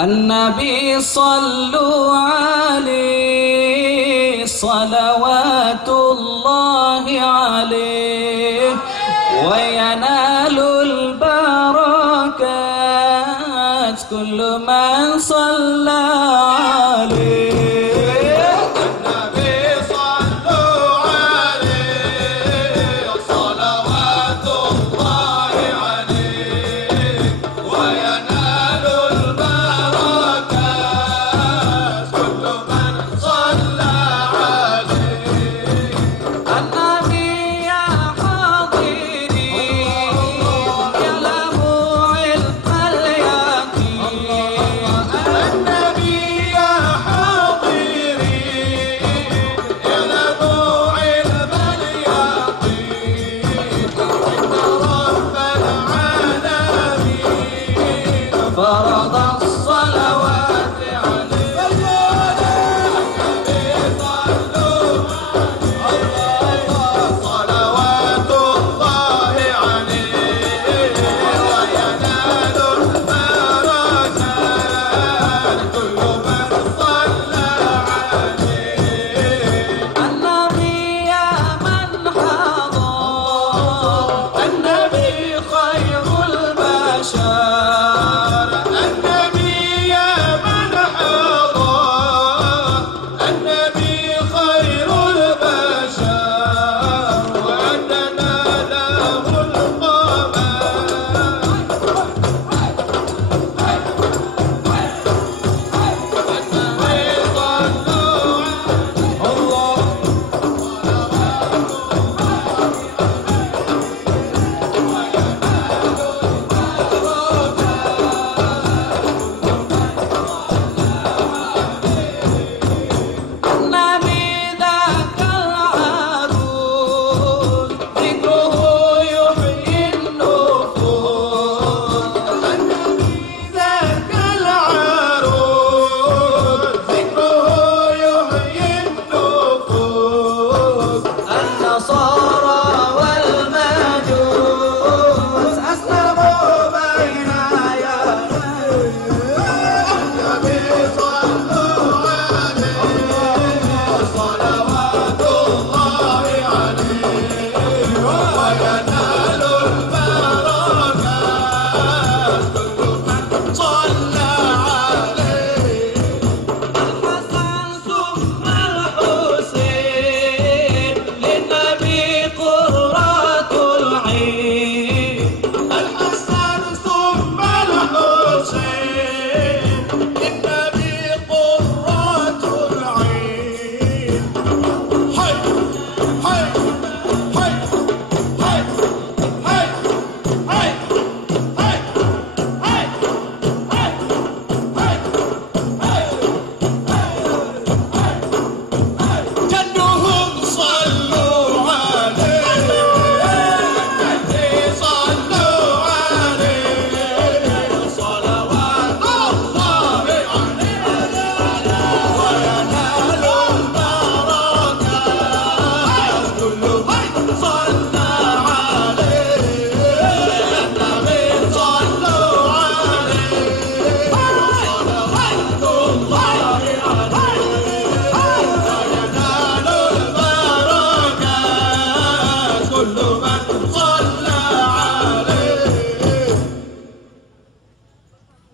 النبي صلوا عليه صلوات الله عليه وينال البركات كل من صلى عليه.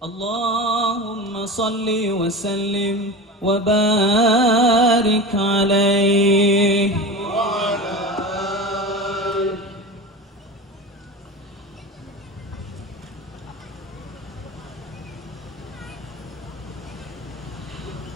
اللهم صل وسلم وبارك عليه وعلى آله.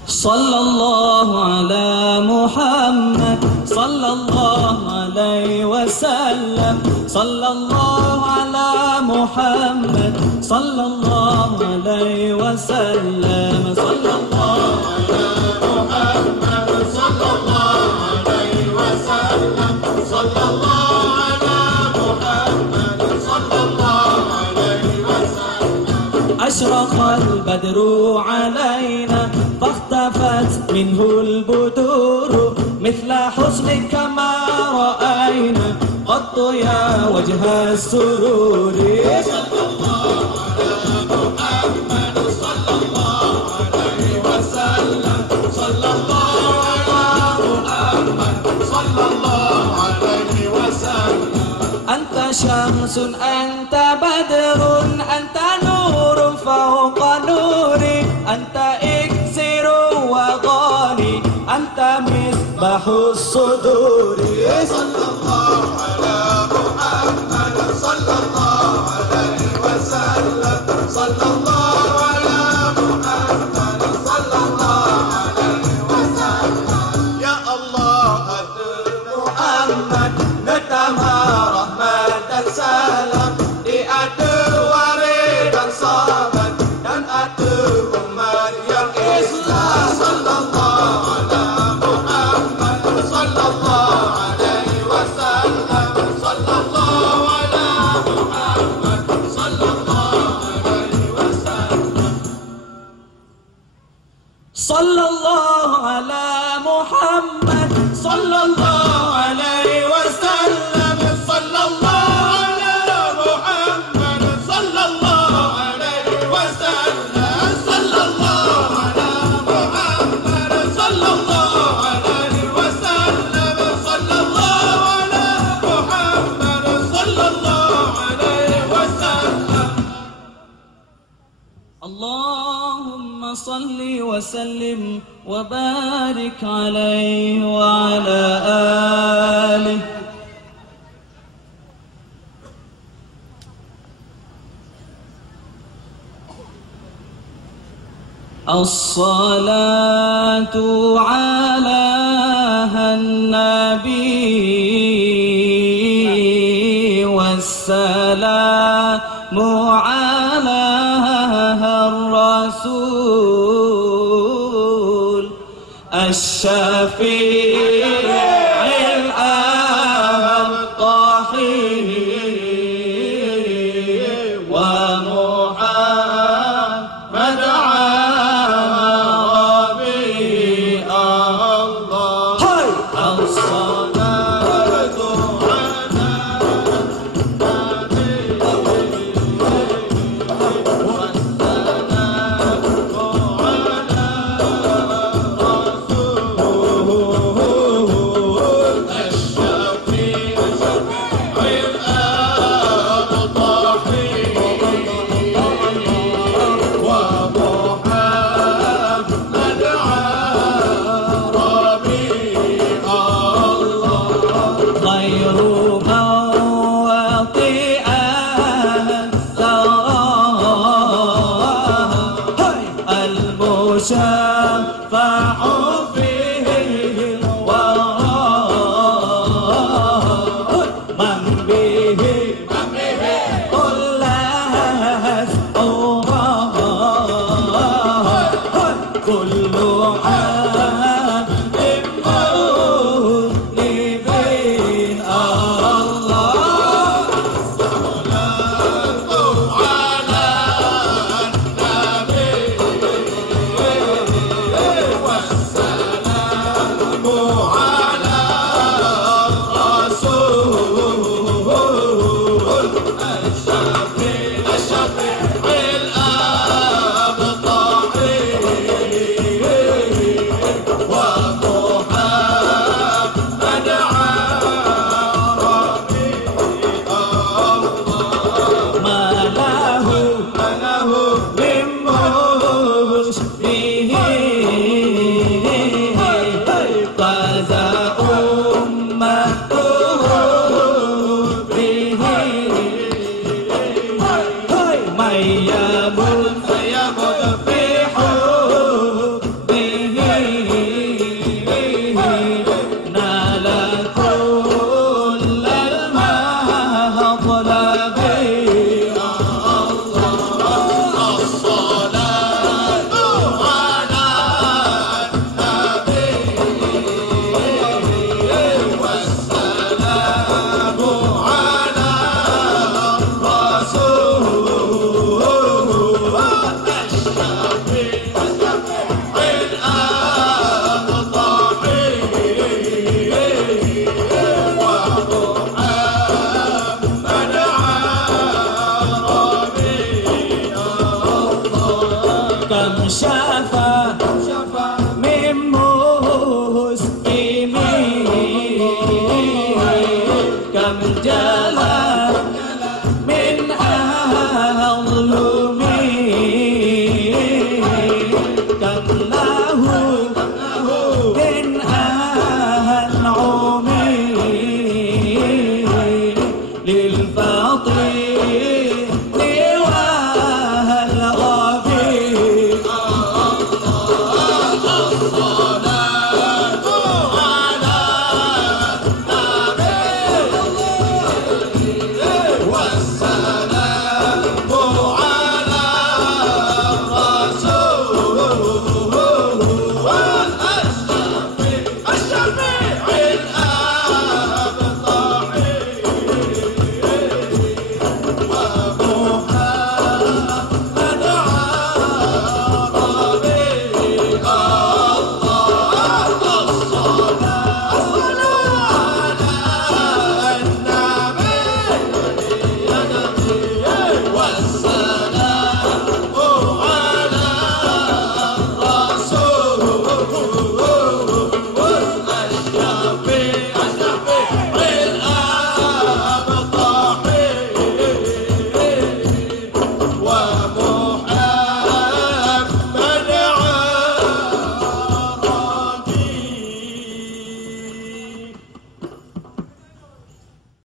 صلى الله على محمد صلى الله عليه وسلم صلى الله على محمد صلى الله عليه وسلم صلى الله على محمد صلى الله عليه وسلم صلى الله على محمد صلى الله عليه وسلم. أشرق البدر علينا فاختفت منه البدور مثل حسنك ما رأينا قط يا وجه السرور. صلى الله على محمد صلى الله syamsun anta badrun anta nurun fawqa nuri anta iksiru wa ghani anta misbahus suduri. Sallallahu ala Muhammad sallallahu alaihi wasallam. Sallallahu ala Muhammad sallallahu alaihi wasallam. Ya Allah Muhammad natama rahmatan salam di atur warid dan sahabat dan atur umat yang Islam. Sallallahu ala Muhammad sallallahu alaihi wasallam. Sallallahu ala Muhammad sallallahu alaihi wasallam. Sallallahu ala Muhammad sallallahu alaihi wasallam. Sallallahu ala Muhammad sallallahu alaihi wasallam. Sallallahu ala Muhammad sallallahu alaihi wasallam. Sallallahu ala Muhammad sallallahu alaihi wasallam. Allahumma salli wa sallim wa barik alaihi wa ala alihi. الصلاة على النبي والسلام على الرسول الشفيع الأهم الطهير ومحمد